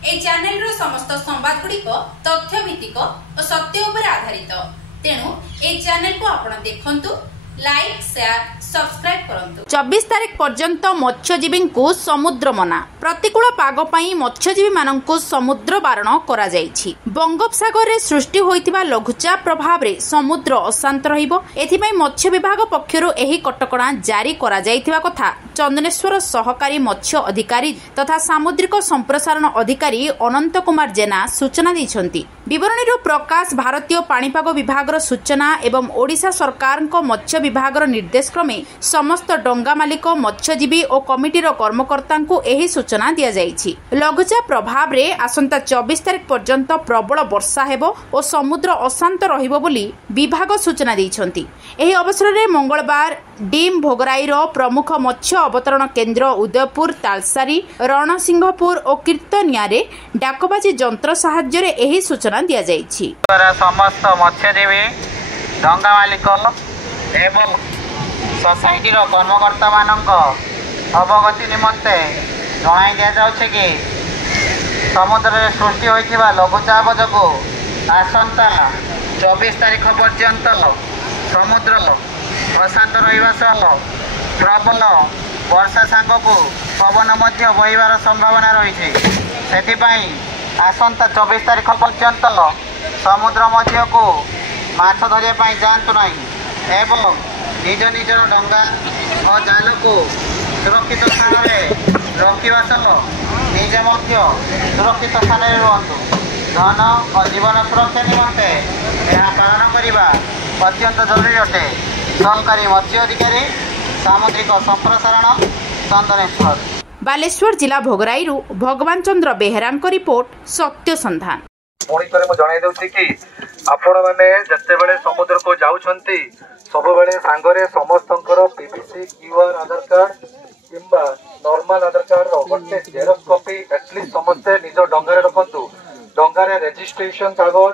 ए channel रो समस्त संवाद गुड़िक तथ्य भित्तिक और सत्य उपर आधारित। तेणु ए चैनल को आपण देखंतु, लाइक शेयर सब्सक्राइब करंतु। 24 तारीख पर्यंत मत्स्यजीवी को समुद्र मना। प्रतिकूल पाग पई मत्स्यजीवी माननकु समुद्र बारण करा जायछि। बंगोपसागर रे सृष्टि होइतिबा लघुचाप प्रभाव रे समुद्र अशांत रहिबो। एथिपई मत्स्य विभाग पक्षरु एही कटकणा जारी करा जायतिबा कथा चंदनेश्वर सहकारी मत्स्य अधिकारी तथा सामुद्रिक संप्रसारण अधिकारी अनंत कुमार जेना सूचना दैछन्ति। विवरणीरू प्रकाश भारतीय पाणीपाग विभाग सूचना एवं ओडिशा सरकार मत्स्य विभाग निर्देश क्रमे समस्त डंगा मालिक मत्स्यजीवी और कमिटीर कर्मकर्ता एही सूचना दिया जायछि। लघुचाप प्रभाव रे आसंता 24 तारीख पर्यंत प्रबल वर्षा हेबो और समुद्र अशांत रहिबो बोली विभाग सूचना दैछन्ति। एही अवसर रे मंगलवार डीम भोगराईर प्रमुख मत्स्य अवतरण केन्द्र उदयपुर, तालसारी, रणसिंहपुर और कीर्तनिया रे डाकबाजी जंत्र साहाय्य रे एही सूचना दिया जायछि। समस्त मत्स्यजीवी डंगा मालिक एवं सोसाइटी कर्मकर्ता मानक अवगति निमंते जणाई दिया जाउछे कि समुद्र में सृष्टि होइथिबा लघुचाप जोगु आसंता 24 तारीख पर्यंत समुद्र अशांत रहिबा सह प्रबल वर्षा सांगकु पवन मध्य बहिबार संभावना रही। सेथिपाई आसंता 24 तारीख पर्यंत समुद्र मध्य को माछ धरिया पाई जांतु नहीं एवं निज निजर डंगा और जाल को सुरक्षित स्थान में रखा सह निजे सुरक्षित स्थान में रुहतु। धन और जीवन सुरक्षा निमंते यह पालन करने अत्यंत जरूरी अटे। सहकारी मत्स्य अधिकारी सामुद्रिक संप्रसारण चंदनेश्वर। बालेश्वर जिला भोगराईरू भगवान चंद्र बेहेरा रिपोर्ट सत्य संधान। पुणी जणाई दूसरी कि आपण मैंने जिते समुद्र को जाऊँच सब सांगरे समस्त पीवीसी क्यूआर आधार कार्ड किंबा नॉर्मल आधार कार्ड गोटे जेरक्स कॉपी एटलिस्ट समस्ते निज डंगारे रखु। डंगारे रजिस्ट्रेशन कागज